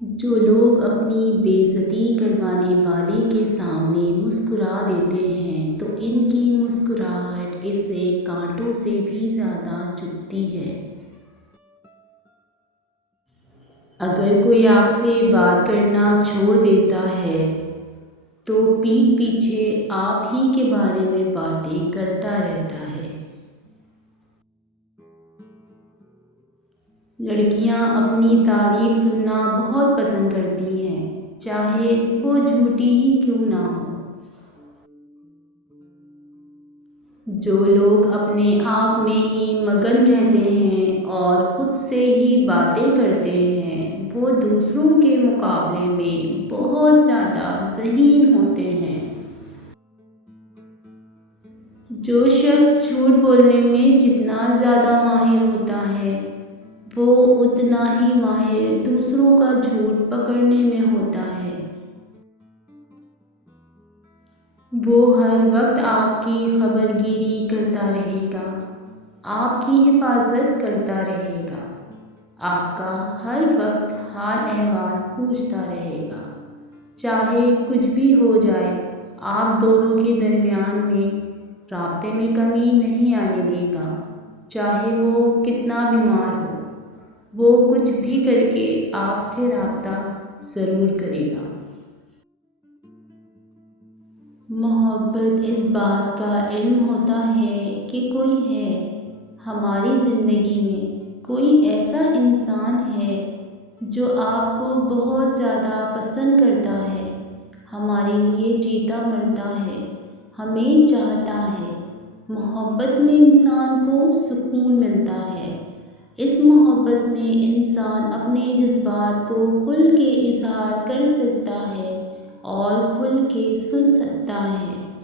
جو لوگ اپنی بے عزتی کروانے والے کے سامنے مسکرا دیتے ہیں تو ان کی مسکراہٹ اس سے کانٹوں سے بھی زیادہ چبھتی ہے۔ اگر کوئی آپ سے بات کرنا چھوڑ دیتا ہے تو پیٹھ پیچھے آپ ہی کے بارے میں باتیں کرتا رہتا ہے۔ لڑکیاں اپنی تعریف سننا بہت پسند کرتی ہیں، چاہے وہ جھوٹی ہی کیوں نہ ہو۔ جو لوگ اپنے آپ میں ہی مگن رہتے ہیں اور خود سے ہی باتیں کرتے ہیں، وہ دوسروں کے مقابلے میں بہت زیادہ ذہین ہوتے ہیں۔ جو شخص جھوٹ بولنے میں جتنا زیادہ ماہر ہوتا ہے، وہ اتنا ہی ماہر دوسروں کا جھوٹ پکڑنے میں ہوتا ہے۔ وہ ہر وقت آپ کی خبر گیری کرتا رہے گا، آپ کی حفاظت کرتا رہے گا، آپ کا ہر وقت حال احوال پوچھتا رہے گا۔ چاہے کچھ بھی ہو جائے، آپ دونوں کے درمیان میں رابطے میں کمی نہیں آنے دے گا۔ چاہے وہ کتنا بیمار ہو، وہ کچھ بھی کر کے آپ سے رابطہ ضرور کرے گا۔ محبت اس بات کا علم ہوتا ہے کہ کوئی ہے، ہماری زندگی میں کوئی ایسا انسان ہے جو آپ کو بہت زیادہ پسند کرتا ہے، ہمارے لیے جیتا مرتا ہے، ہمیں چاہتا ہے۔ محبت میں انسان کو سکون ملتا ہے۔ اس محبت میں انسان اپنے جذبات کو کھل کے اظہار کر سکتا ہے اور کھل کے سن سکتا ہے۔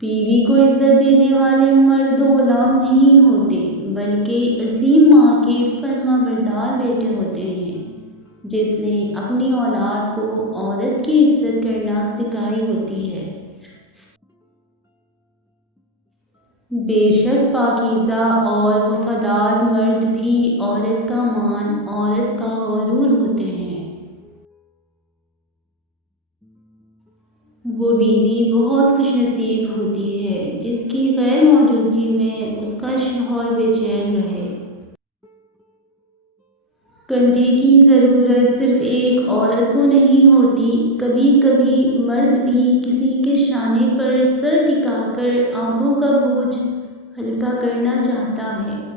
بیوی کو عزت دینے والے مرد غلام نہیں ہوتے، بلکہ عظیم ماں کے فرمانبردار بیٹے ہوتے ہیں، جس نے اپنی اولاد کو عورت کی عزت کرنا سکھائی ہوتی ہے۔ بے شک پاکیزہ اور وفادار مرد بھی عورت کا مان، عورت کا غرور ہوتے ہیں۔ وہ بیوی بہت خوش نصیب ہوتی ہے جس کی غیر موجودگی میں اس کا شوہر بے چین رہے۔ کندھے کی ضرورت صرف ایک عورت کو نہیں ہوتی، کبھی کبھی مرد بھی کسی کے شانے پر سر ٹکا کر آنکھوں کا بوجھ ہلکا کرنا چاہتا ہے۔